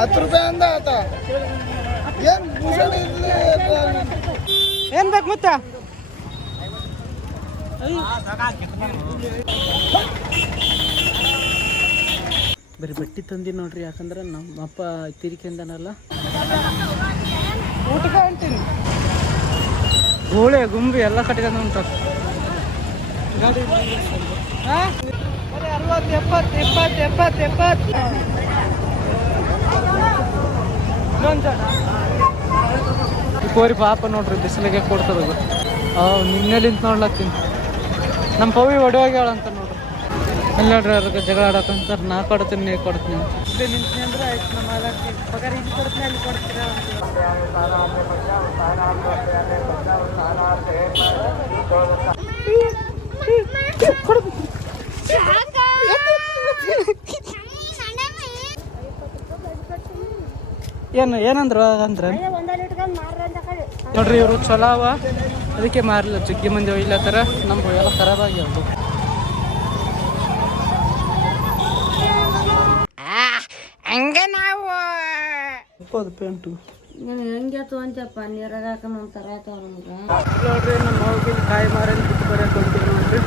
₹10 ಅಂದ ಆತ ಏನ್ ಬೇಕು ಮತ್ತೆ ಬರೀ ಬಟ್ಟೆ ತಂದಿ ನೋಡ್ರಿ. ಯಾಕಂದ್ರೆ ನಮ್ಮ ಅಪ್ಪ ತಿರಿಕೆಂದನಲ್ಲ ಊಟಕ್ಕೆ ಅಂತೀನಿ. ಗೋಳೆ ಗುಂಬಿ ಎಲ್ಲ ಕಟ್ಕೊಂಡು ಉಂಟ ಗಾಡಿ. ಹಾಂ 60 70 70 70 ಕೋರಿ ಪಾಪ ನೋಡ್ರಿ ಬಿಸಿಲಿಗೆ ಕೊಡ್ತದ. ನಿನ್ನೆಲಿಂತ ನೋಡ್ಲತ್ತೀನಿ. ನಮ್ಮ ಪವಿ ಹೊಡೆಯೋಗ್ಯಾಳ ಅಂತ ನೋಡ್ರಿ. ಅಲ್ಲಿ ನೋಡ್ರಿ ಅವ್ರಿಗೆ ಜಗಳ ಆಡಕ್ಕಂತಾರೆ. ನಾ ಕೊಡ್ತೀನಿ ನೀ ಕೊಡ್ತೀನಿ ಇಲ್ಲಿ ನಿಂತೀನಿ ಅಂದ್ರೆ ಆಯ್ತು. ನಮ್ಮ ಮಾಲಕ್ಕೆ ಪಗಾರ ಇಲ್ಲಿ ಕೊಡ್ತೀನಿ ಅಲ್ಲಿ ಕೊಡ್ತೀರ ಏನಂದ್ರು ಅಂದ್ರೆ ನೋಡ್ರಿ ಇವರು ಚಲೋ ಅವ ಅದಕ್ಕೆ ಮಾರಲ್ಲ. ಜಗ್ಗಿ ಮಂದಿ ಒಯ್ಲತ್ತಾರ. ನಮ್ಗೆ ಎಲ್ಲ ಖರಾಬ್ ಆಗ್ಯಾವ. ಹಂಗೆ ನಾವು ಅದು ಪೇಂಟು ಹೆಂಗೆ ತೊಗೊಂತಪ್ಪ ನೀರಾಗ ಹಾಕೊಂಡು ಒಂಥರ ಆಯ್ತವ ನಮ್ಗೆ. ನೋಡ್ರಿ ನಮ್ಮ ಹೋಗಿ ಕಾಯಿ ಮಾರಲ್ಲಿ ಬಿಟ್ಟು ಬರೋಕೆ ಹೋಗ್ತೀವಿ ನೋಡ್ರಿ.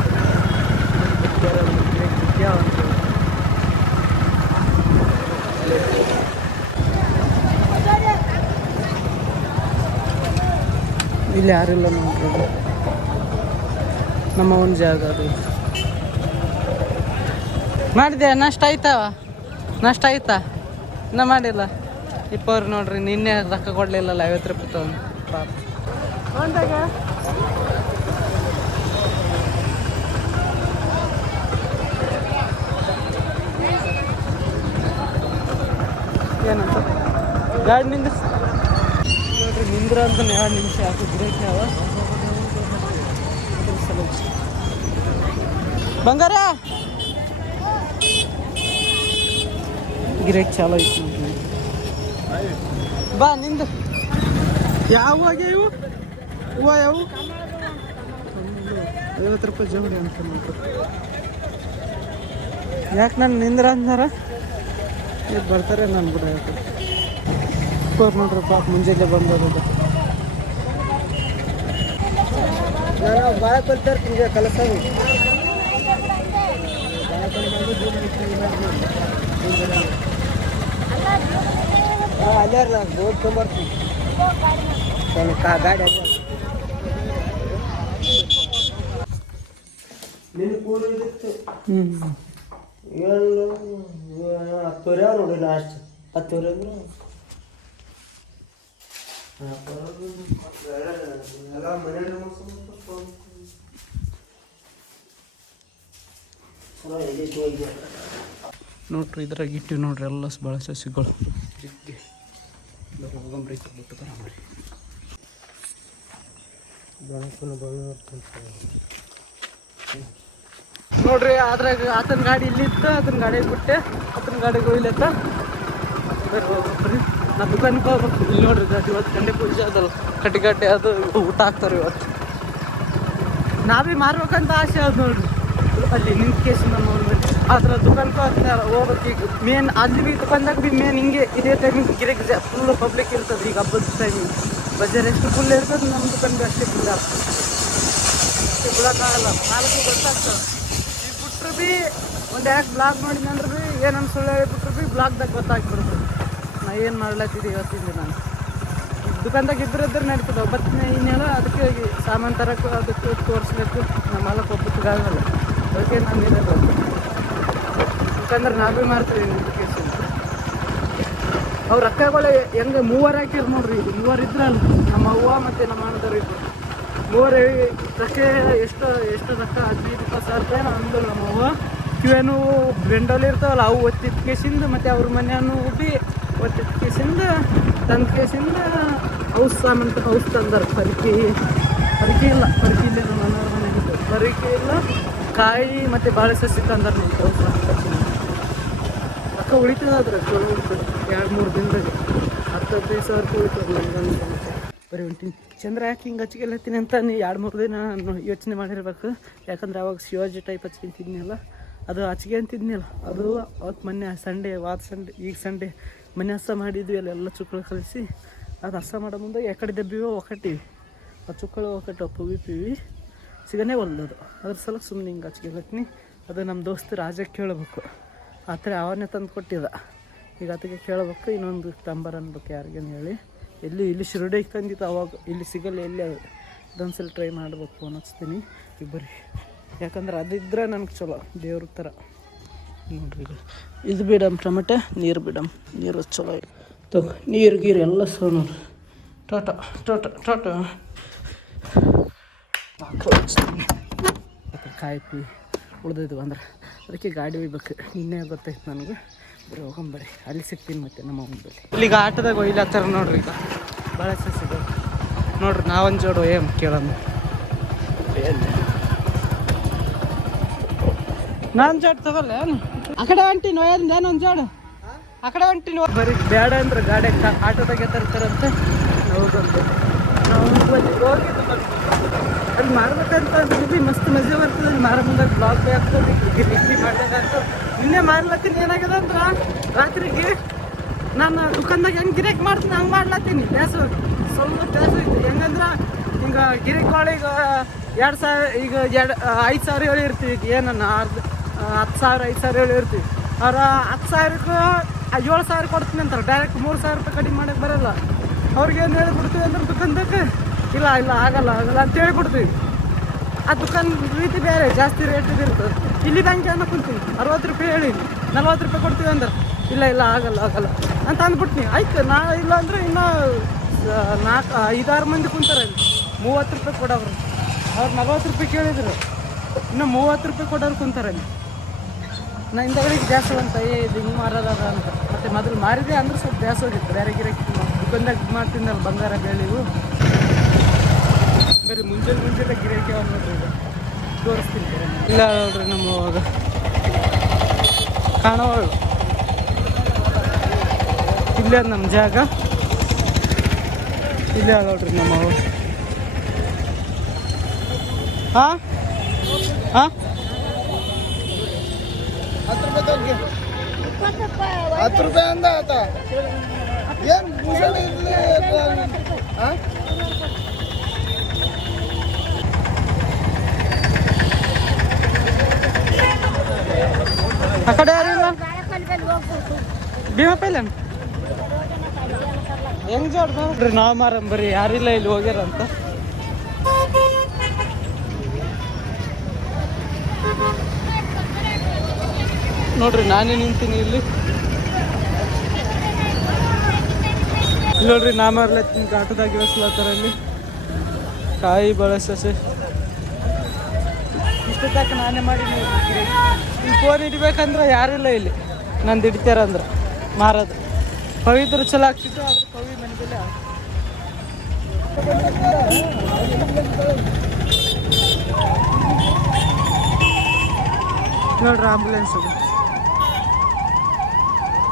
ಇಲ್ಲಿ ಯಾರಿಲ್ಲ ನೋಡ್ರಿ. ನಮ್ಮ ಒಂದು ಜಾಗ ಅದು. ಮಾಡಿದೆ ನಷ್ಟ ಆಯ್ತಾವ? ನಷ್ಟ ಆಯ್ತಾ? ಇನ್ನೂ ಮಾಡಿಲ್ಲ. ಇಪ್ಪವ್ರು ನೋಡ್ರಿ ನಿನ್ನೆ ರೊಕ್ಕ ಕೊಡಲಿಲ್ಲಲ್ಲ, 50 ರೂಪಾಯಿ ತಗೊಂಡು ಪಾಪ. ಏನಂತ ಗಾಡಿ ನಿಂದ್ರಿಸ್ ನೋಡ್ರಿ. ನಿಂದ್ರ ಅಂತ 2 ನಿಮಿಷ ಯಾಕೆ ಬ್ರೇಕ್ ಯಾವ ಬಂಗಾರ ಗಿರೇಕ್ ಚಾಲೋ ಐತಿ ನೋಡ್ರಿ. ಬಾ ನಿಂದು ಯಾವ ಇವು ಹೂವು ಯಾವ 50 ರೂಪಾಯಿ ಜವಳಿ ಅಂತ ನೋಡ್ರಿ. ಯಾಕೆ ನಾನು ನಿಂದ್ರ ಅಂದಾರ ಇದು ಬರ್ತಾರೆ ನಾನು ಕೂಡ ಕೋರ್ ನೋಡ್ರಿ ಪಾಪ ಮುಂಜಾನೆ ಬಂದದ. ನಾನು ಭಾಳ ಕಲ್ತಾರ ಕೆಲಸ ಅಲ್ಲಾರ ನಾನು ಬೋರ್ಡ್ ತೊಗೊಂಬರ್ತೀನಿ ಗಾಡಿ ಅಲ್ಲ. ಏನು 10 ನೋಡಿ ಲಾಸ್ಟ್ 10 ಅಂದ್ರೆ ನೋಡ್ರಿ. ಇದ್ರಾಗ ಇಟ್ಟಿವಿ ನೋಡ್ರಿ ಎಲ್ಲ ಭಾಳ ಸಸಿಗಳು. ಜಿಗ್ಗೆ ಹೋಗಂಬ್ರಿ ಬಿಟ್ಟು ಬರಂಬ್ರಿ. ನೋಡ್ರಿ ಅದ್ರಾಗ ಆತನ ಗಾಡಿ ಇಲ್ಲಿತ್ತು. ಆತನ ಗಾಡಿಗೆ ಬಿಟ್ಟೆ ಆತನ ಗಾಡಿಗೆ ಹೋಗ್ಲತ್ತ. ಹೋಗ್ರಿ ನಾ ದುಕಾನಿಗೆ ಹೋಗ್ಬೇಕು. ಇಲ್ಲಿ ನೋಡ್ರಿ ಇವತ್ತು ಗಂಟೆ ಪೂಜೆ ಅದಲ್ಲ, ಕಟ್ಟಿಗಟ್ಟೆ ಅದು ಊಟ ಹಾಕ್ತಾರೆ ಇವತ್ತು. ನಾವೇ ಮಾರ್ಬೇಕಂತ ಆಸೆ ಅದು ನೋಡ್ರಿ. ಅಲ್ಲಿ ನಿಂತ ಕೇಸು ನಮ್ಮ ಅದ್ರ ದುಕಾನ್ಗೆ ಹೋಗ್ಬೇಕು. ಈಗ ಮೇನ್ ಅಲ್ಲಿ ಭೀ ದುಕಾನ್ದಾಗ ಭೀ ಮೇನ್ ಹಿಂಗೆ ಇದೇ ಟೈಮಿಂಗ್ ಗಿರಕ್ ಫುಲ್ ಪಬ್ಲಿಕ್ ಇರ್ತದೆ. ಈಗ ಹಬ್ಬದ ಟೈಮಿಂಗ್ ಬಜಾರ್ ಎಷ್ಟು ಫುಲ್ ಇರ್ತದೆ, ನಮ್ಮ ದುಕಾನ್ಗೆ ಅಷ್ಟೇ ಫುಲ್ ಆಗ್ತದೆ. ಬಿಡೋಕ್ಕಾಗಲ್ಲ, 4 ಗೊತ್ತಾಗ್ತದೆ. ಈಗ ಬಿಟ್ರು ಭೀ ಒಂದು ಯಾಕೆ ಬ್ಲಾಗ್ ಮಾಡಿದ್ನಿ ಅಂದ್ರೆ ಭೀ ಏನನ್ನು ಸುಳ್ಳು ಹೇಳಿಬಿಟ್ರು ಭೀ ಬ್ಲಾಗ್ದಾಗ ಗೊತ್ತಾಗ್ಬಿಡ್ತದೆ ನಾ ಏನು ಮಾಡ್ಲತ್ತಿದ್ದೆ ಇವತ್ತಿಂದ. ನಾನು ದುಕಾನ್ದಾಗ ಇದ್ರೆ ನಡೀತದೆ. ಒಬ್ಬತ್ತನೇ ಇನ್ನೇಳು ಅದಕ್ಕೆ ಸಾಮಾನು ತರಕ್ಕೆ ಅದಕ್ಕೆ ತೋರಿಸ್ಬೇಕು. ನಮ್ಮ ಮಾಲಕ್ಕೆ ಒಬ್ಬತ್ತಿಗಾಗಲ್ಲ, ಅದಕ್ಕೆ ನಾನು ಇರೋದು. ಯಾಕಂದ್ರೆ ನಾವು ಭೀ ಮಾಡ್ತೀವಿ ಕೇಸ್. ಅವ್ರ ಅಕ್ಕಗಳು ಹೆಂಗೆ 3 ಹಾಕಿರ್ ನೋಡ್ರಿ. ಇದು 3 ಇದ್ರಲ್ಲ, ನಮ್ಮ ಅವ್ವ ಮತ್ತು ನಮ್ಮ ಅಣ್ಣದವ್ರು ಇದ್ರು 3 ರೊಕ್ಕ. ಎಷ್ಟು ರೊಕ್ಕ 15-20 ಸಾವಿರ ರೂಪಾಯಿ ಅಂದು ನಮ್ಮ ಅವ್ವ. ಕಿವೇನು ಬ್ರೆಂಡಲ್ಲಿ ಇರ್ತಾವಲ್ಲ ಅವು ಒತ್ತಿದ ಕೇಸಿಂದ, ಮತ್ತು ಅವ್ರ ಮನೆಯನ್ನು ಭೀ ಒತ್ತಿದ ಕೇಸಿಂದ ತಂದ ಕೇಸಿಂದ ಹೌಸ್ ಸಾಮಾನು ಹೌಸ್ ತಂದಾರ. ಪರಿಕೆ ಇಲ್ಲ, ಪರಿಕೆ ಇಲ್ಲ. ನಮ್ಮ ಮನೆಯವ್ರ ಮನೆಗಿದ್ದು ಪರಿಕೆ ಇಲ್ಲ, ಕಾಯಿ ಮತ್ತು ಬಾಳೆ ಸಸಿ ತಂದಾರ ನೋಡಿ. ಅಕ್ಕ ಉಳಿತದ ಅದ್ರ ಚಲೋ ಉಳಿತದೆ. 2-3 ದಿನದಾಗ 10-15 ಸಾವಿರ ರೂಪಾಯಿ ಉಳಿತದೆ ನನಗೆ. ಬರೀ ಹೊಂಟೀನಿ. ಚಂದ್ರ ಯಾಕೆ ಹಿಂಗೆ ಹಚ್ಚಿಗೆಲ್ಲತ್ತೀನಿ ಅಂತ ನೀ 2-3 ದಿನ ನಾನು ಯೋಚನೆ ಮಾಡಿರ್ಬೇಕು. ಯಾಕಂದ್ರೆ ಅವಾಗ ಶಿವಾಜಿ ಟೈಪ್ ಹಚ್ಕೊಂತಿದ್ನಲ್ಲ, ಅದು ಹಚ್ಗೆ ಅಂತಿದ್ನಲ್ಲ. ಅದು ಅವತ್ತು ಮೊನ್ನೆ ಸಂಡೇ, ಸಂಡೇ ಈಗ ಸಂಡೇ ಮನೆ ಹಸ ಮಾಡಿದ್ವಿ ಅಲ್ಲೆಲ್ಲ ಚುಕ್ಕಳು ಕಲಿಸಿ ಅದು ಹಸ ಮಾಡೋ ಮುಂದೆ ಎಕಡೆ ದಬ್ಬಿವೋ ಒಕ್ಕಟ್ಟಿವಿ ಆ ಚುಕ್ಕಳು ಒಕ್ಕಟ್ಟು ಪುವಿ ಪಿವಿ ಸಿಗನೇ ಒಲ್ದದು ಅದ್ರ ಸಲ ಸುಮ್ಮನೆ ಹಿಂಗೆ ಹಚ್ಕೊಳತ್ನಿ. ಅದು ನಮ್ಮ ದೋಸ್ತು ರಾಜಕ್ಕೆ ಕೇಳಬೇಕು ಆ ಥರ ಅವನ್ನೇ ತಂದು ಕೊಟ್ಟಿದ್ದ. ಈಗ ಅದಕ್ಕೆ ಕೇಳಬೇಕು ಇನ್ನೊಂದು ತಂಬರ್ ಅನ್ಬೇಕು ಯಾರಿಗೇನು ಹೇಳಿ. ಇಲ್ಲಿ ಶಿರಡಿಗೆ ತಂದಿತ್ತು ಅವಾಗ, ಇಲ್ಲಿ ಸಿಗಲ್ಲ ಎಲ್ಲಿ ಅದೊಂದ್ಸಲ ಟ್ರೈ ಮಾಡ್ಬೇಕು ಫೋನ್ ಹಚ್ತೀನಿ ಈಗ ಬರ್ರಿ. ಯಾಕಂದ್ರೆ ಅದಿದ್ರೆ ನನಗೆ ಚಲೋ ದೇವ್ರ ಥರ. ನೋಡ್ರಿ ಇದು ಬಿಡಮ್ ಟೊಮೆಟೊ ನೀರು ಬಿಡಮ್, ನೀರು ಚಲೋ ತಗೋ ನೀರು ಗೀರು ಎಲ್ಲ ಸೋ ನೋಡ್ರಿ ಟೊಟ ಹಚ್ತೀನಿ. ಕಾಯಿ ಪಿ ಉಳ್ದಿದ್ವು ಅಂದ್ರೆ ಅದಕ್ಕೆ ಗಾಡಿ ಒಯ್ಬೇಕು. ನಿನ್ನೆ ಗೊತ್ತಾಯ್ತು ನನಗೆ. ಬರೀ ಹೋಗಂಬರಿ ಅಲ್ಲಿ ಸಿಗ್ತೀನಿ ಮತ್ತೆ ನಮ್ಮ ಬಳಿ. ಇಲ್ಲಿಗ ಆಟದಾಗ ಒಯ್ಲತ್ತಾರ ನೋಡ್ರಿ. ಈಗ ಭಾಳ ಸಿಗೋದು ನೋಡ್ರಿ. ನಾವೊಂದು ಜೋಡು ಏಮ್ ಕೇಳೋಣ. ನಾನು ಜೋಡು ತಗೊಲ್ಲ ಆ ಕಡೆ ಹೊಂಟಿನ ಒಯ್ಯಂದೇನು ಒಂದು ಜೋಡು ಆ ಕಡೆ ಹೊಂಟಿನ. ಬರೀ ಬೇಡ ಅಂದ್ರೆ ಗಾಡಿ ಆಟೋದಾಗೆ ತರ್ತಾರಂತೆ. ಹೋಗಂತೆ ನಾವು ಹೋಗಿದ್ದು ಅಲ್ಲಿ ಮಾರ್ಬೇಕಂತ ಅಂದ್ರಿ. ಮಸ್ತ್ ಮಜಾ ಬರ್ತದೆ ಅಲ್ಲಿ ಮಾರ ಮುಂದಾಗ ಬ್ಲಾಗ್ ಬೇ ಆಗ್ತದೆ ಗಿರಿ ಮಾಡಿದಾಗ ಅಂತ. ನಿನ್ನೆ ಮಾರ್ಲತ್ತೀನಿ. ಏನಾಗಿದೆ ಅಂದ್ರೆ ರಾತ್ರಿಗೆ ನಾನು ದುಕಾನ್ದಾಗ ಹೆಂಗೆ ಗಿರಾಕಿ ಮಾಡ್ತೀನಿ ಹಂಗೆ ಮಾಡ್ಲತ್ತೀನಿ. ಸ್ವಲ್ಪ ಬ್ಯಾಸು ಐತಿ. ಹೆಂಗಂದ್ರೆ ಹಿಂಗೆ ಗಿರಿಕೋಳಿಗೆ 2,000 ಈಗ 5,000 ಹೇಳಿರ್ತೀವಿ. ಈಗ ಏನನ್ನ 10,000 5,000 ಹೇಳಿರ್ತೀವಿ. ಅವ್ರ 10,000ಕ್ಕೆ 7,000 ಕೊಡ್ತೀನಿ ಅಂತಾರೆ. ಡೈರೆಕ್ಟ್ 3,000 ರೂಪಾಯಿ ಕಡಿಮೆ ಮಾಡೋಕ್ಕೆ ಬರೋಲ್ಲ. ಅವ್ರಿಗೇನು ಹೇಳಿಬಿಡ್ತೀವಿ ಅಂದ್ರೆ ದುಕಾನ್ದಾಗ ಇಲ್ಲ ಆಗಲ್ಲ ಅಂತ ಹೇಳಿಬಿಡ್ತೀವಿ. ಆ ದುಕಾನ್ ರೀತಿ ಬೇರೆ, ಜಾಸ್ತಿ ರೇಟ್ ಇರ್ತದೆ. ಇಲ್ಲಿ ಬ್ಯಾಂಕ್ ಏನೋ ಕುಂತೀನಿ 60 ರೂಪಾಯಿ ಹೇಳಿ 40 ರೂಪಾಯಿ ಕೊಡ್ತೀವಿ ಅಂದ್ರೆ ಇಲ್ಲ ಆಗಲ್ಲ ಅಂತ ಅಂದ್ಬಿಡ್ತೀನಿ. ಆಯ್ತು ನಾ ಇಲ್ಲ ಅಂದರೆ ಇನ್ನೂ 4-5-6 ಮಂದಿ ಕುಂತಾರೆ ಅಲ್ಲಿ 30 ರೂಪಾಯಿ ಕೊಡೋರು. ಅವ್ರು 40 ರೂಪಾಯಿ ಕೇಳಿದ್ರು, ಇನ್ನೂ 30 ರೂಪಾಯಿ ಕೊಡೋರು ಕುಂತಾರೆ ಅಲ್ಲಿ. ನಾ ಹಿಂದಗಡೆಗೆ ಜಾಸ್ತಿ ಅಂತ ಇದು ಹಿಂಗೆ ಮಾರೋದ ಅಂತ. ಮತ್ತು ಮೊದಲು ಮಾರಿದೆ ಅಂದ್ರೆ ಸ್ವಲ್ಪ ಜಾಸ್ತಿ ಹೋಗಿತ್ತು. ಬೇರೆ ಗಿರಾಕಿ ದುಕಾನ್ದಾಗ ಇದು ಮಾಡ್ತಿದ್ದಲ್ಲ ಬಂಗಾರ ಬೆಳೆವು. ಬರೀ ಮುಂಜಾನೆ ಗಿರಾಕಿ ಅವ್ರು ನೋಡ್ರಿ. ಈಗ ತೋರಿಸ್ತೀನಿ ಇಲ್ಲ ನೋಡ್ರಿ ನಮ್ಮ ಅವಾಗ ಕಾಣೋಳು ಇಲ್ಲೇ ನಮ್ಮ ಜಾಗ. ಇಲ್ಲೇ ನೋಡ್ರಿ ನಮ್ಮ ಹಾಂ 10 ರೂಪಾಯಿ ಅಂದ ಆತ ಏನು ಭೂಷಣ ಇರಲಿ. ಆ ಕಡೆ ಯಾರಿಲ್ಲ ಭೀಮಪ್ಪ ಇಲ್ಲ ಹೆಂಗ್ ಜೋಡ್ ನೋಡ್ರಿ. ನಾವು ಮಾರಂಬರಿ ಯಾರಿಲ್ಲ ಇಲ್ಲಿ ಹೋಗ್ಯಾರಂತ. ನೋಡ್ರಿ ನಾನೇ ನಿಂತೀನಿ ಇಲ್ಲಿ ನೋಡ್ರಿ. ನಾ ಮಾರ್ಲತ್ತೀನಿ ಆಟೋದಾಗ ಇಳಿಸ್ಲತ್ತಾರ ಇಲ್ಲಿ ಕಾಯಿ ಬಳಸೆ ಇಷ್ಟು ತಕ್ಕ ನಾನೇ ಮಾಡಿ. ಈ ಫೋನ್ ಹಿಡಿಬೇಕಂದ್ರೆ ಯಾರಿಲ್ಲ ಇಲ್ಲಿ ನಂದು ಹಿಡಿತಾರಂದ್ರೆ ಮಾರೋದು. ಪವಿತ್ರ ಚಲೋ ಆಗ್ತಿತ್ತು ಆದ್ರೆ ಪವಿ ಮನೆಯಲ್ಲೇ ನೋಡ್ರಿ ಆಂಬುಲೆನ್ಸ್ ಅದು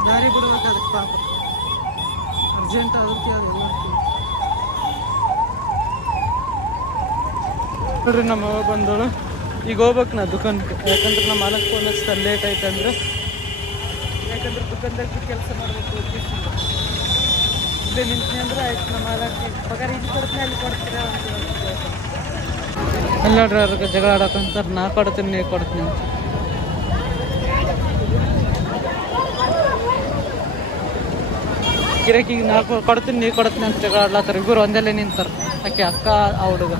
ದಾರಿ ಬಿಡ್ಬೇಕು ಅದಕ್ಕೆ ಪಾಪ ಅರ್ಜೆಂಟ್ ಅದಕ್ಕೆ ನೋಡ್ರಿ. ನಮ್ಮ ಅವ್ವ ಬಂದವಳು ಈಗ ಹೋಗ್ಬೇಕು ನಾ ದುಕಾನ್ಗೆ. ಯಾಕಂದ್ರೆ ನಮ್ಮ ಮಾಲಕ್ ಫೋನ್ ಹಚ್ತಾ ಲೇಟ್ ಆಯ್ತು ಅಂದ್ರೆ. ಯಾಕಂದ್ರೆ ದುಕಾನ್ದಾಗ ಕೆಲಸ ಮಾಡಬೇಕು. ಇಲ್ಲೇ ನಿಂತೀನಿ ಅಂದ್ರೆ ಆಯ್ತು ನಮ್ಮ ಮಾಲಕ್ಕೆ ಪಗಾರ ಇಲ್ಲಿ ಕೊಡ್ತೀನಿ ಅಲ್ಲಿ ಕೊಡ್ತೀರ ಅಂತ ಅಲ್ಲಿ ನೋಡ್ರಿ. ಅವ್ರಿಗೆ ಜಗಳ ಆಡೋಕಂತಾರೆ ನಾ ಕೊಡ್ತೀನಿ ನೀ ಕೊಡ್ತೀನಿ ಅಂತ. ಗಿರಾಕಿಗೆ ನಾ ಕೊಡ್ತೀನಿ ನೀ ಕೊಡ್ತೀನಿ ಅಂತ ಜಗಳ ಆಡ್ಲತ್ತಾರ. ಇಬ್ಬರು ಒಂದೆಲ್ಲೇ ನಿಂತಾರೆ. ಆಕೆ ಅಕ್ಕ ಆ ಹುಡುಗ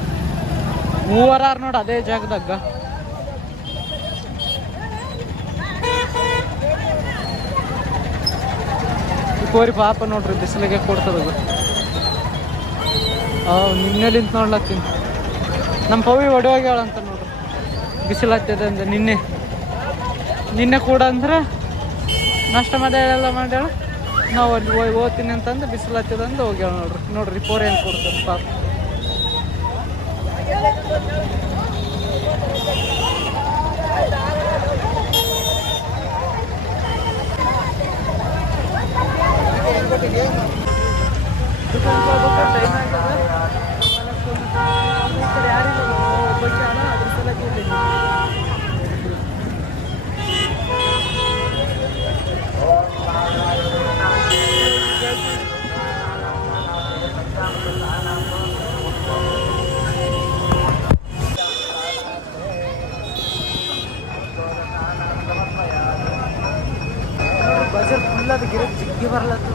3 ನೋಡಿ ಅದೇ ಜಾಗದಾಗ. ಕೋರಿ ಪಾಪ ನೋಡ್ರಿ ಬಿಸಿಲಿಗೆ ಕೊಡ್ತದ. ನಿನ್ನೆಲಿಂತ ನೋಡ್ಲತ್ತೀನಿ ನಮ್ಮ ಪವಿ ಹೊಡೆಯೋಗ್ಯಾಳ ಅಂತ ನೋಡ್ರಿ. ಬಿಸಿಲತ್ತದ ಅಂದ್ರೆ ನಿನ್ನೆ ಕೂಡ ಅಂದ್ರೆ ನಾಷ್ಟ ಮಾಡ್ಯಾಳೆಲ್ಲ ಮಾಡ್ಯಾಳ. ನಾವು ಅಲ್ಲಿ ಹೋಗ್ತೀನಿ ಅಂತಂದು ಬಿಸಿಲತ್ತದಂದು ಹೋಗ್ಯಾಳ ನೋಡ್ರಿ. ಪೋರಿ ಹೆಂಗೆ ಕೊಡ್ತಾರೆ ಪಾಪ. ನೇಚರ್ ಫುಲ್ ಅದು ಗಿಡ ಜಿಗ್ಗಿ ಬರ್ಲತ್ತ.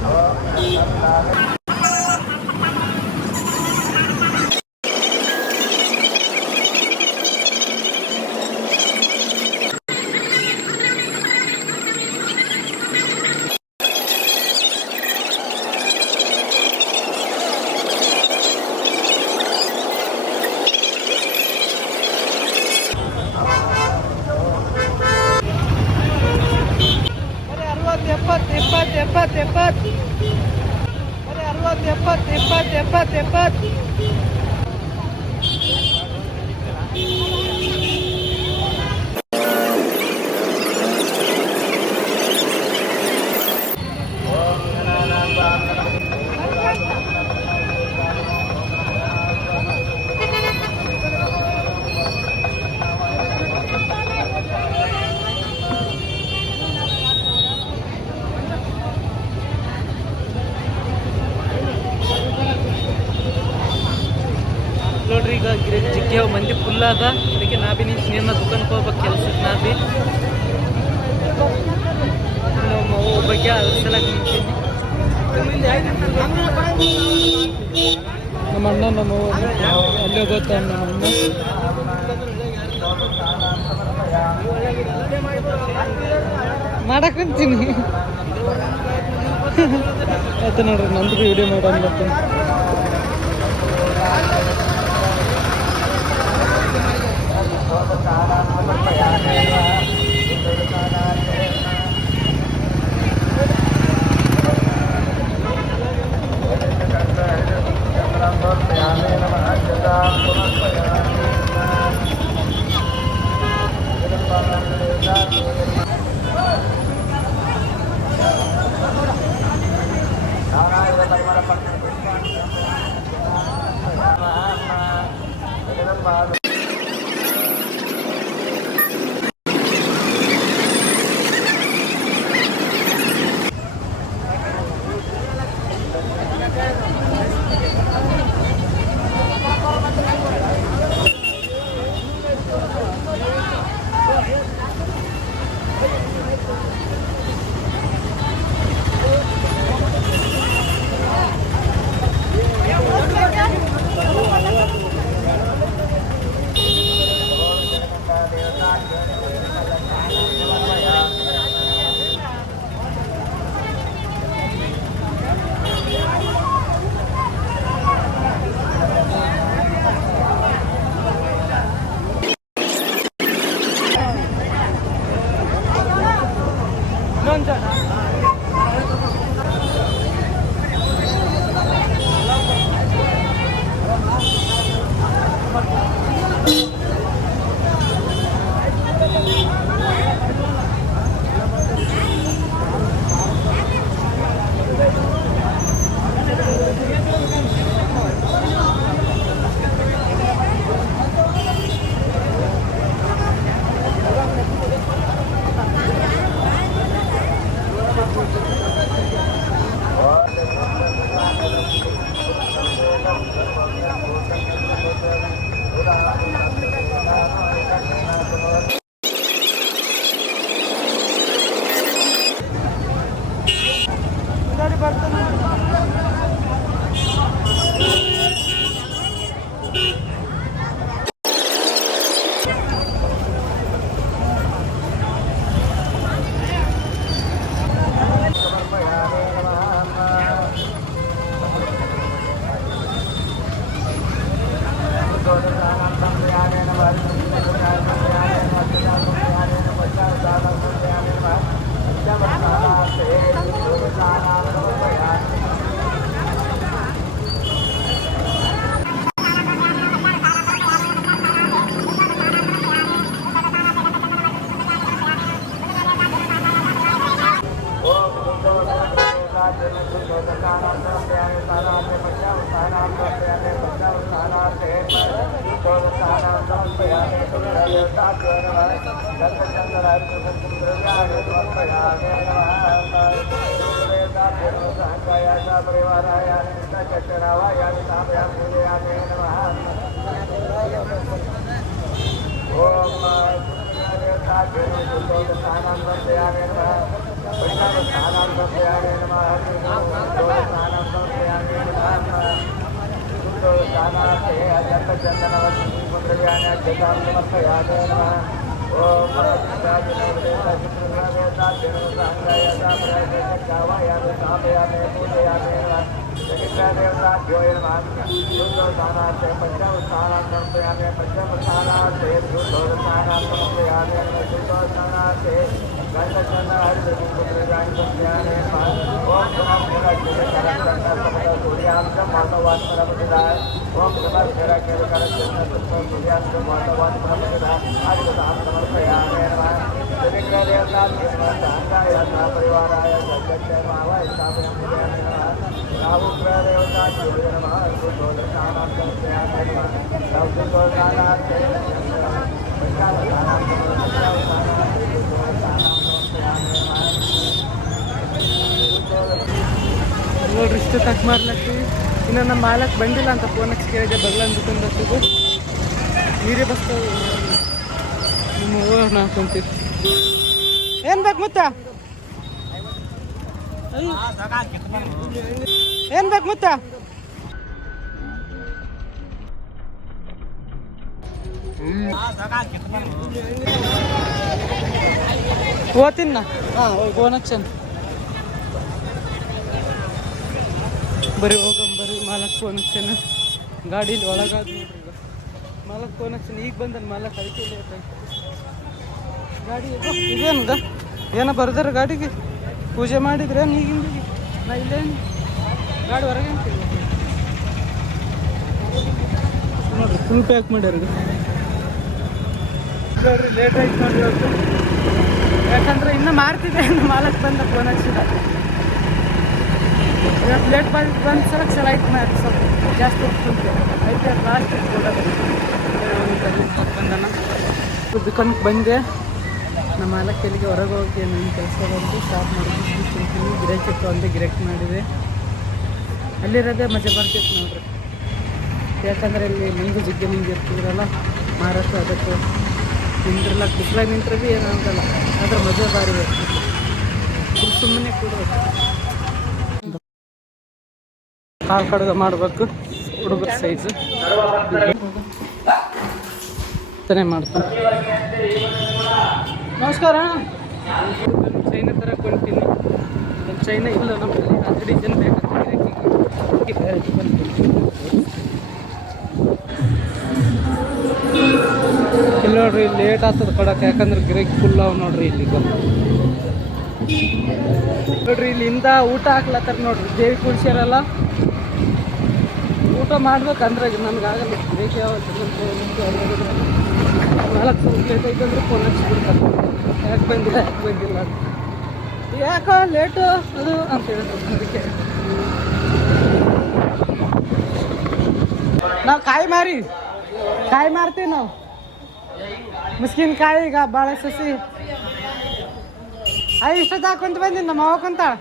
ನೋಡ್ರಿ ಈಗ ಗಿಡ ಜಿಗ್ಗಿ ಮಂದಿ ಫುಲ್ ಅದ. ಅದಕ್ಕೆ ನಾ ಬಿ ನಿನ್ನ ದುಕಾನ್ಗೆ ಹೋಗ್ಬೇಕು ಕೆಲ್ಸಕ್ಕೆ. ನಾ ಬಿ ನಮ್ಮ ಬಗ್ಗೆ ಅದ್ರ ಸಲ ನಿಂತೀನಿ. ನಮ್ಮ ಅಣ್ಣ ನಮ್ಮ ಅಲ್ಲೇ ಗೊತ್ತ ನಮ್ಮ ಅಣ್ಣ ಮಾಡಕ್ಕಂತೀನಿ. ಆಯ್ತು ನೋಡ್ರಿ, ನಂದು ಬಿ ವಿಡಿಯೋ ಮಾಡೋಣ ಬರ್ತೀನಿ. Om ನೋಡ್ರಿ ಇಷ್ಟು ತಕ್ಕ ಮಾರ್ಲತ್ತೀವಿ. ಇನ್ನು ನಮ್ಮ ಮಾಲಕ್ ಬಂದಿಲ್ಲ ಅಂತ ಫೋನ್ ಹಚ್ಚಿ ಕೇಳಿದೆ, ಬಗ್ಲ ಅಂದ್ಕೊಂಡು ಬರ್ತಿದ್ದು ನೀರೇ ಬಸ್ತಾವೆ. ನಿಮ್ಮ ಊರು ನಾ ಕುಂತಿದ್ದು ಏನು ಬೇಕು ಮುತ್ತ, ಏನು ಬೇಕು ಮುತ್ತ? ಓದ್ತೀನಿ ನಾ. ಹಾಂ ಫೋನ್ ಹಚ್ಚನ್ ಬರೀ ಹೋಗಂಬರಿ. ಮಾಲಕ್ ಫೋನ್ ಹಚ್ಚನ, ಗಾಡೀಲಿ ಒಳಗಾದ ನೋಡ್ರಿ. ಈಗ ಮಾಲಕ್ ಫೋನ್ ಹಚ್ಚನ, ಈಗ ಬಂದನ್ ಮಾಲಕ್, ಅದಕ್ಕೆ ಲೇಟ್ ಆಯ್ತು. ಗಾಡಿ ಇದೇನ್ಗ ಏನೋ ಬರ್ದಾರ ಗಾಡಿಗೆ, ಪೂಜೆ ಮಾಡಿದ್ರೆ ಈಗಿಂದ ನಾ ಇಲ್ಲೇನು ಗಾಡಿ ಹೊರಗೆ ಅಂತೀವಿ ನೋಡ್ರಿ. ಫುಲ್ ಪ್ಯಾಕ್ ಮಾಡ್ಯಾರ ನೋಡ್ರಿ. ಲೇಟ್ ಆಯ್ತು ನೋಡ್ರಿ ಇವತ್ತು, ಯಾಕಂದ್ರೆ ಇನ್ನೂ ಮಾರ್ತಿದ್ದೆ. ಮಾಲಕ್ ಬಂದ ಫೋನ್ ಹಚ್ಚಿದ. ಇವತ್ತು ಲೇಟ್ ಬಂದು ಸಲ ಆಯ್ತು ನಾ ಸ್ವಲ್ಪ ಜಾಸ್ತಿ ಕುಂತೆ ಐತೆ ಲಾಸ್ಟ್ ಬಂದನ. ದುಕಾನಕ್ಕೆ ಬಂದೆ. ನಮ್ಮ ಮಾಲಕ್ ಎಲ್ಲಿಗೆ ಹೊರಗೆ ಹೋಗಿ ನನ್ನ ಕೆಲಸ ಬಂದು ಸ್ಟಾಪ್ ಮಾಡಿದ್ವಿ. ತಿಂತೀನಿ ಗಿರಾಕಿ ಇತ್ತು ಅಂತ ಗಿರಾಕಿ ಮಾಡಿದೆ. ಅಲ್ಲಿರೋದೇ ಮಜಾ ಬರ್ತಿತ್ತು ನೋಡ್ರಿ, ಯಾಕಂದರೆ ಇಲ್ಲಿ ಮಂದಿ ಜಿಗ್ಗೆ ಮಂದಿ ಇರ್ತಿದ್ರಲ್ಲ ಮಾರಕ್ಕೆ. ಅದಕ್ಕೆ ನಿಂದ್ರಲ್ಲ, ಬಿಸ್ಲಾಗ ನಿಂತ್ರೆ ಭೀ ಏನೂ ಆಗಲ್ಲ, ಅದ್ರ ಮಜಾ ಭಾರಿ ಬರ್ತಿತ್ತು. ಸುಮ್ಮನೆ ಕೊಡ್ಬೇಕು, ಕಾಲು ಕಡ್ಗ ಮಾಡಬೇಕು. ಹುಡುಗರ ಸೈಜು ತಾನೇ ಮಾಡ್ತೀನಿ. ನಮಸ್ಕಾರ. ಚೈನಾ ಥರ ಕೊಂತೀನಿ. ಚೈನಾ ಇಲ್ಲ ನಮ್ಮಲ್ಲಿ, ಅದು ಡಿಸೈನ್ ಬೇಕಾಗ್ತದೆ. ಇಲ್ಲಿ ನೋಡ್ರಿ, ಲೇಟ್ ಆಗ್ತದೆ ಕೊಡೋಕೆ, ಯಾಕಂದ್ರೆ ಗಿರಾಕಿ ಫುಲ್ ಅವ ನೋಡ್ರಿ. ಇಲ್ಲಿ ನೋಡ್ರಿ, ಇಲ್ಲಿಂದ ಊಟ ಹಾಕ್ಲತ್ತಾರ ನೋಡ್ರಿ. ದೇವಿ ಕುಳ್ಸ್ಯಾರಲ್ಲ, ಊಟ ಮಾಡ್ಬೇಕಂದ್ರೆ ನಮ್ಗಾಗಲ್ಲ. ಗಿರಾಕಿ ಯಾವ 4 ಸ್ವಲ್ಪ ಲೇಟ್ ಐತಂದ್ರೆ ಫೋನ್ ಹಚ್ಚಿಬಿಡ್ತಾರೆ, ಯಾಕೆ ಬಂದಿಲ್ಲ ಯಾಕೋ ಲೇಟು ಅದು ಅಂತ ಹೇಳಿದ್ರು. ಅದಕ್ಕೆ ನಾವು ಕಾಯಿ ಮಾರ್ತೀವಿ ನಾವು. ಮುಸ್ಕಿನಕಾಯಿ ಈಗ ಭಾಳ ಸಸಿ. ಇಷ್ಟೊತ್ತಾಗ ಕುಂತ ಬಂದೀನಿ. ನಮ್ಮ ಅವ ಕುಂತಾಳ.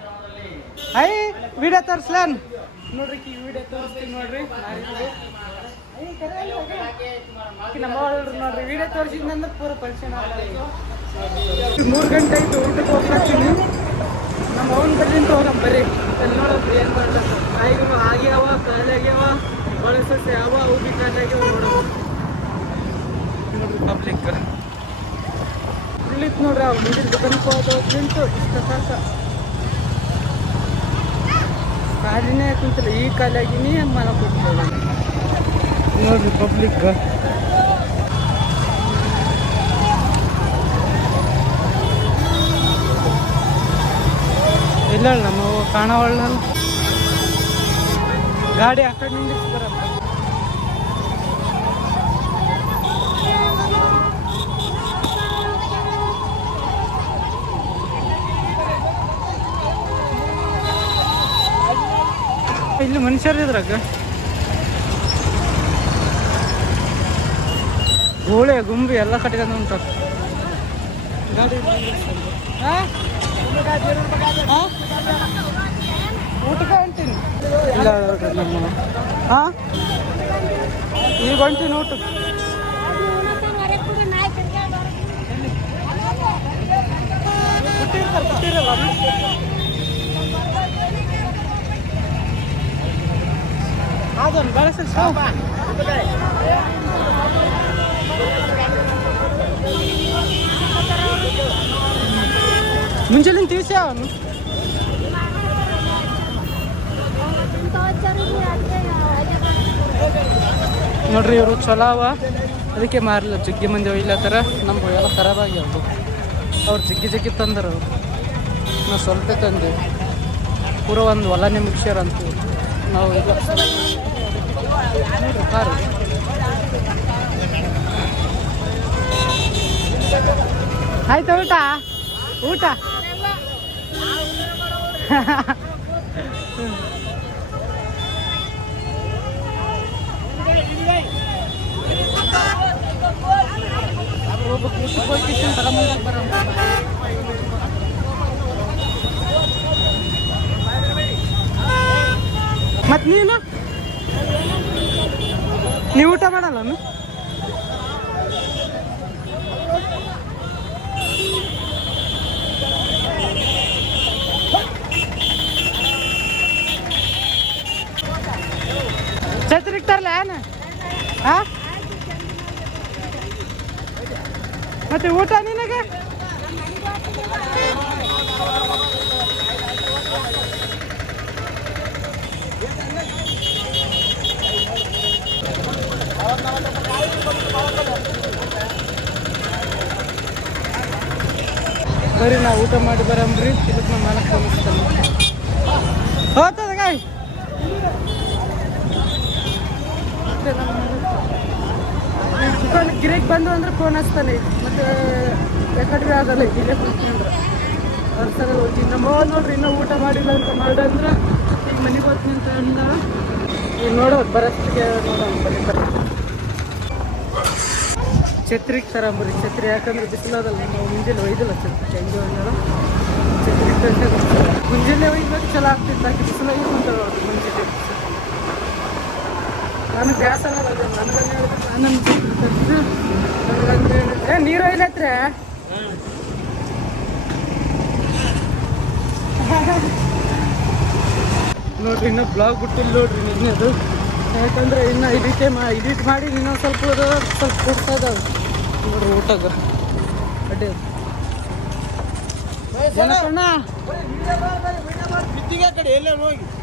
ವಿಡಿಯೋ ತೋರಿಸ್ಲೇನು ನೋಡ್ರಿ, ಈ ವಿಡಿಯೋ ತೋರಿಸ್ತೀನಿ ನೋಡ್ರಿ. ನಮ್ಮ ನೋಡ್ರಿ, ವಿಡಿಯೋ ತೋರಿಸಿದ್ನಂದ್ರೆ ಪೂರ ಫಂಕ್ಷನ್ ಆಗಲ್ಲ. 3 ಗಂಟೆ ಆಯ್ತು, ಊಟಕ್ಕೆ ಹೋಗ್ತೀನಿ. ನಮ್ಮ ಅವನ ಬಲ್ಲಿಂದ ಹೋಗಮ್ ಬರ್ರಿ. ಅಲ್ಲಿ ನೋಡೋದು ಏನು ಮಾಡಲ್ಲ. ಕಾಯಿಗಳು ಆಗ್ಯಾವ, ಖಾಲಿ ಆಗ್ಯಾವ, ಭಾಳ ಸಸಿ ಯಾವ ಅವು ಭೀ ಖಾಲಿ ಆಗ್ಯಾವ. ನೋಡೋದು ನೋಡ್ರಿ, ಪಬ್ಲಿಕ್ ಇಲ್ಲಿತ್ತು ನೋಡ್ರಿ. ಅವ್ರು ಮುಂದಿನ ದುಕಾನಕ್ಕೆ ಹೋಗೋದ್ರಿಂಟು ಇಷ್ಟ ಸಾಕ. ಖಾಲಿನೇ ಕುಂತಿಲ್ಲ, ಈಗ ಖಾಲಿ ಆಗಿನಿ ಮನ ಕೊಡ್ತೀವಿ ನೋಡ್ರಿ. ಪಬ್ಲಿಕ್ ಇಲ್ಲ ನಮ್ಮ ಕಾಣವಳ್ಳ ಗಾಡಿ ಆ ಕಡೆ ನಿಂದಿಸಿ ಬರಲ್ಲ. ಇಲ್ಲಿ ಮನುಷ್ಯರು ಇದ್ರಾಗ ಗೋಳೆ ಗುಂಬಿ ಎಲ್ಲ ಕಟ್ಕೊಂಡು ಉಂಟು ಗಾಡಿ. ಊಟಕ್ಕೆ ಹೊಂಟೀನಿ. ಇಲ್ಲ ನಮ್ಮ ಹಾಂ ಈಗ ಹೊಂಟೀನಿ ಊಟಕ್ಕೆ. ಬಿಟ್ಟಿರಲ್ಲ ಅದೊಂದು ಬಳಸಿ ಮುಂಜಾನೆ ತಿಳಿಸಿ ಅವನು ನೋಡ್ರಿ ಇವರು ಚಲೋ ಅವ ಅದಕ್ಕೆ ಮಾರಲ್ಲ ಜಗ್ಗಿ ಮಂದಿ ಒಯ್ಲತ್ತಾರ ನಮ್ಗೆ ಎಲ್ಲ ಖರಾಬ್ ಆಗ್ಯಾವ ಅವ್ರು ಜಗ್ಗಿ ತಂದರು ಅವ್ರು ನಾವು ಸ್ವಲ್ಪ ತಂದೆ ಪೂರ ಒಂದು ಹೊಲನೇ ಮುಗಿಸ್ಯಾರ ಅಂತ ನಾವು ಈಗ ಕಾರು ಆಯ್ತಾ ಊಟ ಮತ್ ನೀವು ಊಟ ಮಾಡಲ್ಲ ಛತ್ರಿ ಇರ್ತಾರಲ್ಲ ಏನ ಮತ್ತೆ ಊಟ ನಿನಗೆ ಬರೀ ನಾವು ಊಟ ಮಾಡಿ ಬರಂಬ್ರಿ ಇದಕ್ಕೆ ನಮ್ಮ ಮಾಲಕ್ ಅನಿಸ್ತಾನೆ ಹೋಗ್ತದ ಗಾಯ್ ಗಿರಿಕ್ ಬಂದು ಅಂದ್ರೆ ಫೋನ್ ಹಚ್ತಾನೆ ಮತ್ತೆ ಯಾಕಡೆ ಆಗಲ್ಲ ಇಲ್ಲೇ ಕುತ್ಕೊಂಡ್ರೆ ಅವ್ರ ಸಲ ಹೋಗ್ತೀನಿ ನಮ್ಮ ನೋಡ್ರಿ ಇನ್ನೂ ಊಟ ಮಾಡಿಲ್ಲ ಅಂತ ಮಾಡಂದ್ರೆ ಈಗ ಮನೆಗೆ ಹೋಗ್ತೀನಿ ಅಂತ ಅಂದ ಈಗ ನೋಡೋದು ಬರೋಷ್ಟಿಗೆ ನೋಡೋಣ ಬರೀ ಛತ್ರಿಗೆ ತರಂಬ್ರಿ ಛತ್ರಿ ಯಾಕಂದ್ರೆ ಬಿಸಿಲೋದಲ್ಲ ನಾವು ಮುಂಜಾನೆ ಒಯ್ದಿಲ್ಲ ಛತ್ರಿ ಹೆಂಗೆ ಒಯ್ದಾರ ಛತ್ರಿ ಮುಂಜಾನೆ ಒಯ್ಬೇಕು ಚಲೋ ಆಗ್ತಿತ್ತು ಆಕೆ ಬಿಸಿಲಾಗಿ ಕುಂತಾವ ಮುಂಜಾನೆ ನಾನು ಗ್ಯಾಸ್ ಅನ್ನೋದು ನನಗಂದು ಹೇಳಿದ್ರೆ ನಾನು ನೀರು ಒಯ್ಲತ್ರೆ ನೋಡ್ರಿ ಇನ್ನೂ ಬ್ಲಾಗ್ ಬಿಟ್ಟಿಲ್ಲ ನೋಡ್ರಿ ನಿನ್ನೆ ಅದು ಯಾಕಂದ್ರೆ ಇನ್ನು ಎಡಿಟ್ ಮಾಡಿ ಇನ್ನೊಂದು ಸ್ವಲ್ಪ ಕೊಡ್ತದ ನೋಡ್ರಿ ಊಟಗ ಅಡ್ಡಿ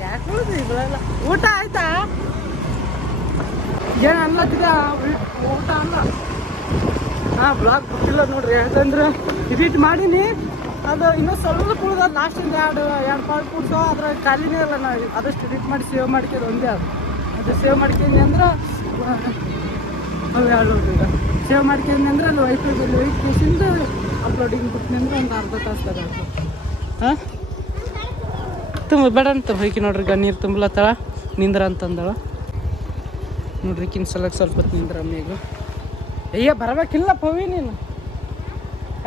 ಯಾಕೆ ನೋಡಿದ್ರಿ ಇವೆಲ್ಲ ಊಟ ಆಯ್ತಾ ಏನು ಅನ್ಲತ್ತಿದ ಊಟ ಅಲ್ಲ ಹಾಂ ಬ್ಲಾಗ್ ಬಿಟ್ಟಿಲ್ಲ ನೋಡ್ರಿ ಯಾಕಂದ್ರೆ ಎಡಿಟ್ ಮಾಡೀನಿ ಅದು ಇನ್ನೂ ಸ್ವಲ್ಪ ಉಳ್ದ ಲಾಸ್ಟಿಂದ ಎರಡು ಪಾರ್ಟ್ ಕೂಡ್ಸೋ ಅದ್ರ ಖಾಲಿನೇ ಇಲ್ಲ ನಾವು ಆದಷ್ಟು ಎಡಿಟ್ ಮಾಡಿ ಸೇವ್ ಮಾಡ್ಕೋದು ಒಂದೇ ಅದು ಸೇವ್ ಮಾಡ್ಕೊಂಡಿ ಅಂದ್ರೆ ಅವು ಎರಡು ಈಗ ಸೇವ್ ಮಾಡ್ಕೊಂಡಿ ಅಂದ್ರೆ ಅಲ್ಲಿ ವೈಫೈದಲ್ಲಿ ವೈಫೇಸಿಂದ ಅಪ್ಲೋಡಿಂಗ್ ಬಿಡ್ತೀನಿ ಅಂದ್ರೆ ಒಂದು ಅರ್ಧ ತಾಸು ತಗೋದು ಹಾಂ ಬೇಡ ಅಂತ ಹೊಯ್ಕಿ ನೋಡ್ರಿ ನೀರು ತುಂಬಲತ್ತಳ ನಿಂದ್ರ ಅಂತಂದಳ ನೋಡ್ರಿ ಕಿನ್ ಸಲಕ್ಕೆ ಸ್ವಲ್ಪ ಹೊತ್ತು ನಿಂದ್ರ ಅಮ್ಮಿಗೂ ಅಯ್ಯ ಬರಬೇಕಿಲ್ಲ ಪವಿ ನೀನು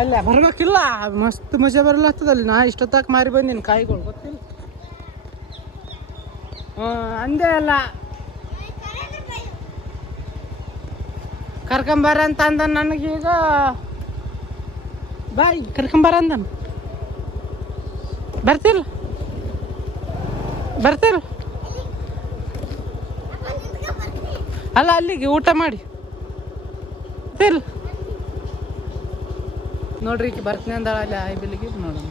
ಅಲ್ಲ ಬರ್ಬೇಕಿಲ್ಲ ಮಸ್ತ್ ಮಜಾ ಬರಲತ್ತದಲ್ಲಿ ನಾ ಇಷ್ಟೊತ್ತಾಕ ಮಾರಿ ಬಂದೀನಿ ಕಾಯಿಗಳು ಗೊತ್ತಿಲ್ಲ ಅಂದೇ ಅಲ್ಲ ಕರ್ಕೊಂಬರ ಅಂತ ಅಂದ ನನಗೀಗ ಬಾಯ್ ಕರ್ಕೊಂಬರ ಅಂದ ಬರ್ತಿಲ್ಲ ಅಲ್ಲ ಅಲ್ಲಿಗೆ ಊಟ ಮಾಡಿ ಬರ್ತಿಲ್ಲ ನೋಡ್ರಿ ಈಕಿ ಬರ್ತೀನಿ ಅಂದಾಳ ಅಲ್ಲಿ ಆಯ್ ಬಿಲ್ಲಿಗೆ ನೋಡೋಣ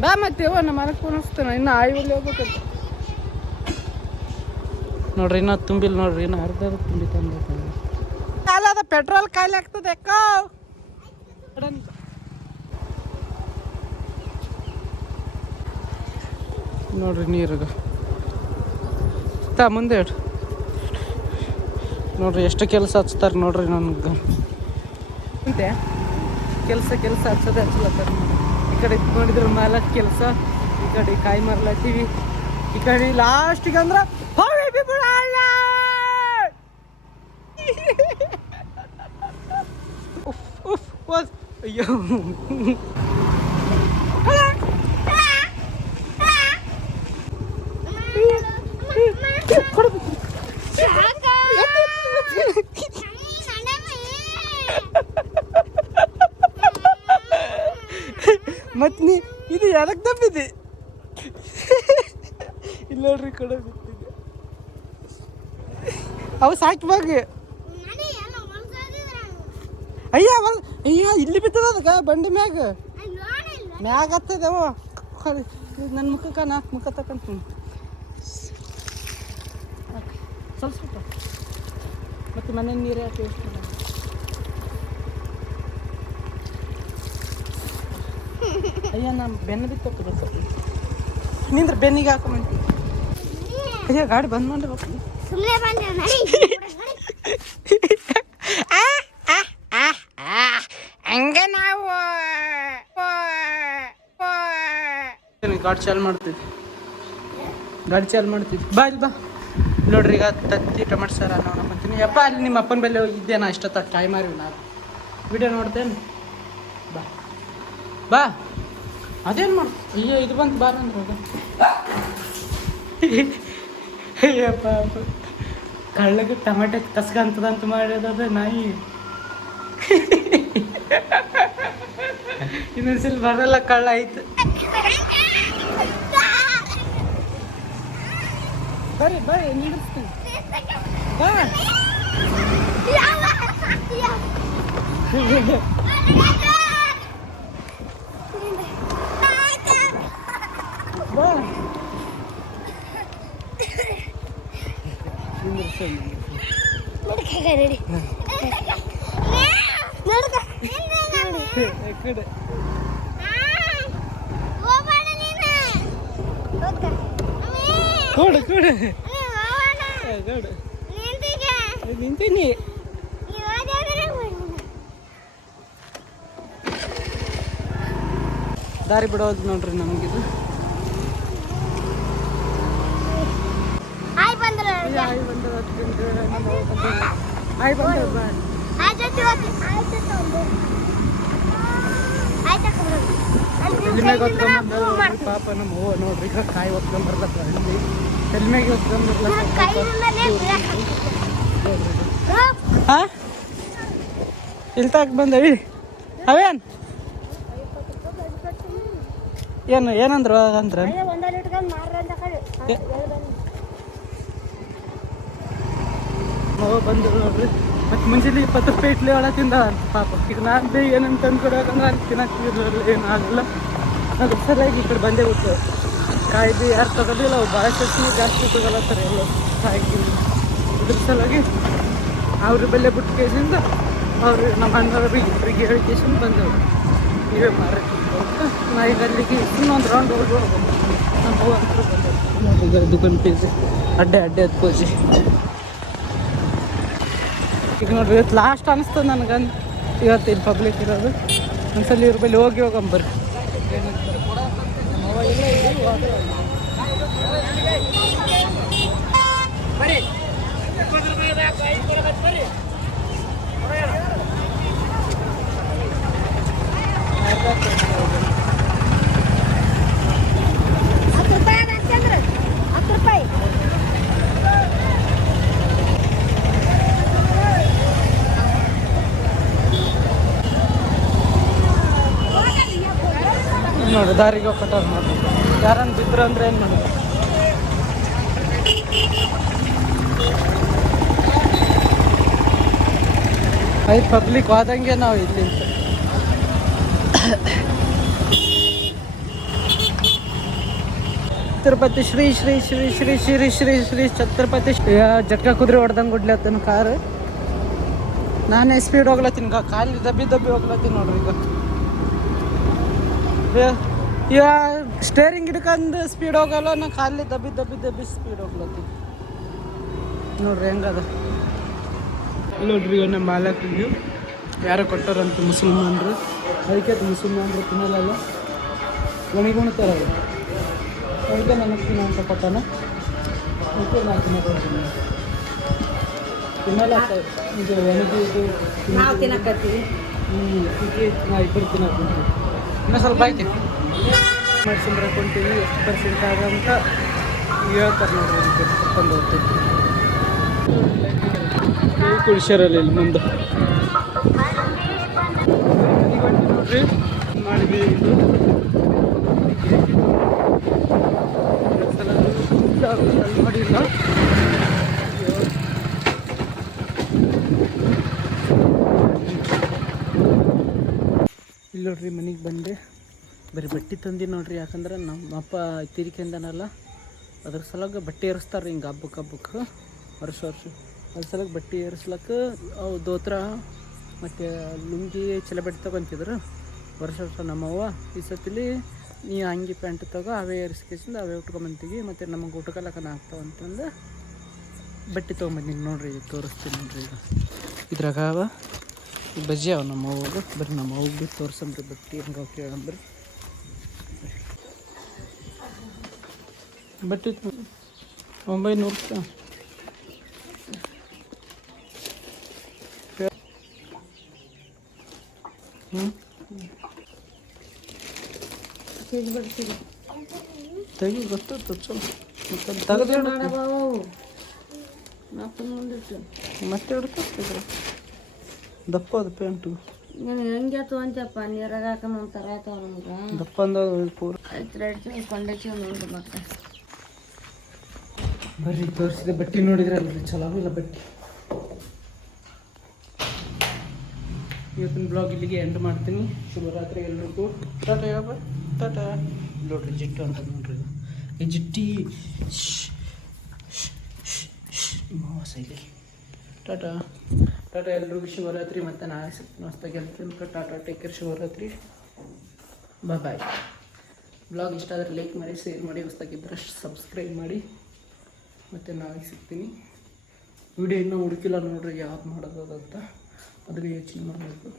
ಬಾ ಮತ್ತೆ ನಮ್ಮ ಮನಕ್ಕೆ ಫೋನ್ ಹಚ್ತಾನ ಇನ್ನು ಆಯ್ ಬಿಲ್ಲಿ ಹೋಗ್ಬೇಕಂತ ನೋಡ್ರಿ ಇನ್ನೂ ತುಂಬಿಲ್ಲ ನೋಡ್ರಿ ಇನ್ನು ಅರ್ಧ ತುಂಬಿ ತಂದ ಅದ ಪೆಟ್ರೋಲ್ ಕಾಯಿಲೆ ಆಗ್ತದೆ ಯಾಕೋ ನೋಡ್ರಿ ನೀರಾಗ ಮುಂದೆ ನೋಡ್ರಿ ಎಷ್ಟು ಕೆಲಸ ಹಚ್ತಾರೆ ನೋಡ್ರಿ ನನಗೆ ಅಂತೆ ಕೆಲಸ ಹಚ್ಚೋದೇ ಹಚ್ಚಲತ್ತಾರ ಈ ಕಡೆ ನೋಡಿದ್ರೆ ಮಾಲಕ್ ಕೆಲಸ ಈ ಕಡೆ ಕಾಯಿ ಮಾರ್ಲತ್ತೀವಿ ಈ ಕಡೆ ಲಾಸ್ಟಿಗೆ ಅಂದ್ರೆ ಅಯ್ಯೋ ಮತ್ ನೀ ಇದು ಎದಕ್ ತಪ್ಪಿದೆ ಇಲ್ಲ ನೋಡ್ರಿ ಈ ಕಡೆ ಬಿತ್ತಿಗೆ ಅವು ಸಾಕಿ ಹೋಗಿ ಅಯ್ಯ ಅಯ್ಯ ಇಲ್ಲಿ ಬಿತ್ತದ ಅದಕ್ಕೆ ಬಂಡಿ ಮ್ಯಾಗ ಹತ್ತದವು ನನ್ನ ಮುಖಕ್ಕೆ ನಾಲ್ಕು ಮುಖ ತಗೊಂತೀನಿ ಸ್ವಲ್ಪ ಸ್ವಲ್ಪ ಮತ್ತು ಮನೆ ನೀರು ಯಾಕೆ ಅಯ್ಯ ನಾನು ಬೆನ್ನ ಬಿತ್ತೋಗ್ತದೆ ಸ್ವಲ್ಪ ನಿಂದ್ರೆ ಬೆನ್ನಿಗೆ ಹಾಕೊಂಡ್ಬಂತು ಅಯ್ಯ ಗಾಡಿ ಬಂದ್ ಮಾಡಿ ಹೋಗ್ತೀನಿ ಹಂಗೆ ನಾವು ಗಾಡಿ ಚಾಲು ಮಾಡ್ತೀವಿ ಬಾ ಇಲ್ಲಿ ಬಾ ನೋಡ್ರಿ ಈಗ ತತ್ತಿ ಟೊಮೆಟೊ ಸಾರ ನಾವು ಮಾಡ್ತೀನಿ ಯಪ್ಪ ಅಲ್ಲಿ ನಿಮ್ಮ ಅಪ್ಪನ ಬೆಲೆ ಇದ್ದೇನಾ ಇಷ್ಟೊತ್ತ ಟೈಮ್ ಮಾರಿ ನಾನು ವಿಡಿಯೋ ನೋಡ್ತೇನೆ ಬಾ ಬಾ ಅದೇನು ಮಾಡು ಅಯ್ಯೋ ಇದು ಬಂತು ಬಾರ ಅಂದ್ರೆ ಅಯ್ಯಪ್ಪ ಕಳ್ಳಗೆ ಟೊಮೆಟೊ ಕಸ್ಕಂತದಂತ ಮಾಡ್ಯದ ನಾಯಿ ಇನ್ನೊಂದ್ಸಲ ಬರಲ್ಲ ಕಳ್ಳ ಆಯ್ತು ಬರ್ರಿ ಬರ್ರಿ ನಿಲ್ಲಿಸ್ತೀನಿ ಬಾ ಕೊಡು ಕೊಡು ನಿಂತೀನಿ ದಾರಿ ಬಿಡೋದು ನೋಡ್ರಿ ನಮಗಿದು ಪಾಪ ನಮ್ಮ ಹೂವು ನೋಡ್ರಿ ಕಾಯಿ ಹೊತ್ಕೊಂಡ್ಬರ್ಲತ್ತ ಹೆಲ್ಮೆಗೆ ಹೊತ್ಕೊಂಡ್ಬರ್ಲತ್ತ ಹಾಂ ಇಲ್ಲಿ ತಾಕ ಬಂದವಿ ಅವೇನು ಏನಂದ್ರು ಅಂದ್ರೆ ಬಂದು ನೋಡ್ರಿ ಮತ್ತು ಮುಂಜಾನೆ 20 ರೂಪಾಯಿ ಇಡ್ಲಿ ಒಳ ತಿಂದ ಅಂತ ಪಾಪ ಈಗ ನಾನು ಬೇ ಏನಂತ ತಂದ್ಕೊಡೋಕಂದ್ರೆ ಅಲ್ಲಿ ತಿನ್ನಕ್ಕಿರಲಿಲ್ಲ ಏನಾಗಲ್ಲ ಅದ್ರ ಸರಿಯಾಗಿ ಈ ಕಡೆ ಬಂದೇ ಬಿಟ್ಟು ಕಾಯಿ ಬಿ ಯಾರು ತಗೋದಿಲ್ಲ ಅವು ಭಾಳ ಜಾಸ್ತಿ ತಗೊಳತ್ತಾರೆ ಎಲ್ಲ ಕಾಯಿಗೆ ಇದ್ರ ಸಲುವಾಗಿ ಅವ್ರ ಬೆಲೆ ಬಿಟ್ಟು ಕೇಸಿಂದ ಅವರು ನಮ್ಮ ಅಣ್ಣವ್ರಿಗೆ ಇಬ್ಬರಿಗೆ ಹೇಳಿ ಕೇಸಿಂದ ಬಂದವರು ನೀವೇ ಮಾರಕ್ಕೆ ನಾ ಈಗ ಅಲ್ಲಿಗೆ ಇನ್ನೊಂದು ರೌಂಡ್ ಹೋಗ್ಬೋದು ನಮ್ಮ ಹೂವು ಅಂತ ಬಂದವರು ದುಕಾನ್ ಪೇಜಿ ಅಡ್ಡೆ ಅದು ಪೂಜೆ ಈಗ ನೋಡ್ರಿ ಇವತ್ತು ಲಾಸ್ಟ್ ಅನಿಸ್ತದೆ ನನಗಂತ ಇವತ್ತು ಇಲ್ಲಿ ಪಬ್ಲಿಕ್ ಇರೋದು ಒಂದ್ಸಲ ಇವ್ರ ಬಳಿ ಹೋಗಿ ಹೋಗಂಬರ್ರಿ ನೋಡಿ ದಾರಿಗೆ ಕಟಾರ್ ಮಾಡಿ ಯಾರನ್ನು ಬಿದ್ರು ಅಂದ್ರೆ ಏನು ಮಾಡಿ ಐದು ಪಬ್ಲಿಕ್ ಹೋದಂಗೆ ನಾವು ಇಲ್ಲಿ ಛತ್ರಪತಿ ಶ್ರೀ ಶ್ರೀ ಶ್ರೀ ಶ್ರೀ ಶ್ರೀ ಶ್ರೀ ಶ್ರೀ ಛತ್ರಪತಿ ಜಟ್ಕ ಕುದುರೆ ಹೊಡೆದಂಗೆ ಗುಡ್ಲತ್ತನ ಕಾರು ನಾನೇ ಸ್ಪೀಡ್ ಹೋಗ್ಲತ್ತೀನಿ ಕಾಲಿ ದಬ್ಬಿ ಹೋಗ್ಲತ್ತೀನಿ ನೋಡ್ರಿ ಈಗ ಸ್ಟೇರಿಂಗ್ ಹಿಡ್ಕೊಂಡು ಸ್ಪೀಡ್ ಹೋಗಲ್ಲ ನಾ ಖಾಲಿ ದಬ್ಬಿ ಸ್ಪೀಡ್ ಹೋಗ್ಲತ್ತೀನಿ ನೋಡ್ರಿ ಹೆಂಗದ ನೋಡ್ರಿ ಈಗ ನಮ್ಮ ಮಾಲಕ್ಕಿಗೆ ಯಾರೋ ಕೊಟ್ಟಾರಂತ ಮುಸಲ್ಮಾನರು ಅದಕ್ಕೆ ಮುಸಲ್ಮಾನರು ತಿನ್ನಲ್ಲ ಒಣಗುಣ್ತಾರೆ ಅದಕ್ಕೆ ನನಗೆ ತಿನ್ನೋ ಅಂತ ಕೊಟ್ಟಾನ ಅದಕ್ಕೆ ನಾನು ತಿನ್ನೋತೀನಿ ತಿನ್ನಲ್ಲ ಇದು ಒಣಗಿ ಇದು ನಾವು ತಿನ್ನಕತ್ತೀವಿ ನಾ ಇಬ್ಬರು ತಿನ್ನತ್ತೀವಿ ಇನ್ನೂ ಸ್ವಲ್ಪ ಐತಿ ಮೆಡಿಸಿನ್ ಬರ್ಕೊಂತೀವಿ ಎಷ್ಟು ಪರ್ಸೆಂಟ್ ಆಗಂತ ಹೇಳ್ತಾರೆ ನೋಡ್ರಿ ಕರ್ಕೊಂಡು ಹೋಗ್ತೀವಿ ಕುಡಿಸ್ಯಾರಲ್ಲಿ ಇಲ್ಲಿ ಮುಂದೆ ನೋಡ್ರಿ ಮಾಡಿದ್ವಿ ಇದು ನೋಡ್ರಿ ಮನೆಗೆ ಬಂದೆ ಬರೀ ಬಟ್ಟೆ ತಂದು ನೋಡ್ರಿ. ಯಾಕಂದ್ರೆ ನಮ್ಮ ಅಪ್ಪ ತೀರಿಕೆಂದನಲ್ಲ, ಅದ್ರ ಸಲುವಾಗಿ ಬಟ್ಟೆ ಏರಿಸ್ತಾರೆ ಹಿಂಗೆ ಹಬ್ಬಕ್ಕೆ ವರ್ಷ ಅದ್ರ ಸಲುವಾಗಿ ಬಟ್ಟೆ ಏರಿಸ್ಲಕ್ಕೆ ಅವು ದೋತ್ರ ಮತ್ತು ಲುಂಗಿ ಚಲ ಬಟ್ಟೆ ತೊಗೊತಿದ್ರು ವರ್ಷ ನಮ್ಮವ್ವ. ಈ ಸತಿಲಿ ನೀ ಅಂಗಿ ಪ್ಯಾಂಟ್ ತಗೋ, ಅವೇ ಏರಿಸ್ಕೇಸಿಂದ ಅವೇ ಉಟ್ಕೊಂಬಂತೀವಿ, ಮತ್ತು ನಮಗೆ ಊಟಕ್ಕೆಲ್ಲಕನ ಆಗ್ತಾವಂತಂದು ಬಟ್ಟೆ ತೊಗೊಂಬಂದಿನಿ ನೋಡ್ರಿ. ಈಗ ತೋರಿಸ್ತೀನಿ ನೋಡ್ರಿ. ಈಗ ಇದ್ರಾಗ ಬಜ್ಜಿ ಅವ ನಮ್ಮ ಅವ್ವಗೆ. ಬರ್ರಿ ನಮ್ಮ ಅವ್ಗೆ ಭೀ ತೋರ್ಸಂಬ್ರಿ ಬಟ್ಟೆ ಹೆಂಗೆ ಕೇಳಂಬ್ರಿ. ಬಟ್ಟೆ 900 ರೂಪಾಯಿ. ತೆಗಿ ಗೊತ್ತಾಯ್ತು ಚಲೋ. ಮತ್ತೆ ತೆಗೆದು ಮತ್ತೆ ಹಿಡ್ಕೊತಿದ್ರು ದಪ್ಪ ಅದು ಪ್ಯಾಂಟು. ನೀನು ಹೆಂಗೆ ತೊಗೊಂತಪ್ಪ ನೀರಾಗ ಹಾಕೊಂಡು ಒಂಥರ ಆಯ್ತಾವ ನಮ್ಗೆ. ದಪ್ಪ ಅಂದ ಪೂರ ಕೊಂಡಚಿ ನೋಡಿ ಮತ್ತೆ ಬರ್ರಿ ತೋರಿಸಿದೆ ಬಟ್ಟೆ ನೋಡಿದ್ರಲ್ರಿ, ಚಲೋ ಇಲ್ಲ ಬಟ್ಟೆ. ಇವತ್ತಿನ ಬ್ಲಾಗ್ ಇಲ್ಲಿಗೆ ಎಂಡ್ ಮಾಡ್ತೀನಿ. ಶುಭರಾತ್ರಿ ಎಲ್ರಿಗೂ. ಟಾಟಾ. ಯಾವ ಟಾಟಾ ನೋಡ್ರಿ ಜಿಟ್ಟು ಅಂತ ನೋಡ್ರಿ. ಈ ಜಿಟ್ಟಿ ಮಾಸೈಲಿ ಟಾಟಾ ಎಲ್ರಿಗೂ ಶಿವರಾತ್ರಿ. ಮತ್ತು ನಾಳೆ ಮಸ್ತಾಗಿ ಹೇಳ್ತೀನಿ. ಟಾಟಾ, ಟೇಕ್ ಕೇರ್, ಶಿವರಾತ್ರಿ, ಬಾಯ್. ಬ್ಲಾಗ್ ಇಷ್ಟ ಆದರೆ ಲೈಕ್ ಮಾಡಿ, ಶೇರ್ ಮಾಡಿ, ಹೊಸ್ದಾಗಿದ್ದರೆ ಸಬ್ಸ್ಕ್ರೈಬ್ ಮಾಡಿ. ಮತ್ತು ನಾಳೆ ಸಿಗ್ತೀನಿ. ವಿಡಿಯೋ ಇನ್ನೂ ಹುಡುಕಿಲ್ಲ ನೋಡ್ರಿ ಯಾವ್ದು ಮಾಡೋದಂತ, ಅದಕ್ಕೆ ಯೋಚನೆ ಮಾಡಬೇಕು.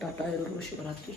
ಟಾಟಾ, ಎಲ್ರಿಗೂ ಶಿವರಾತ್ರಿ.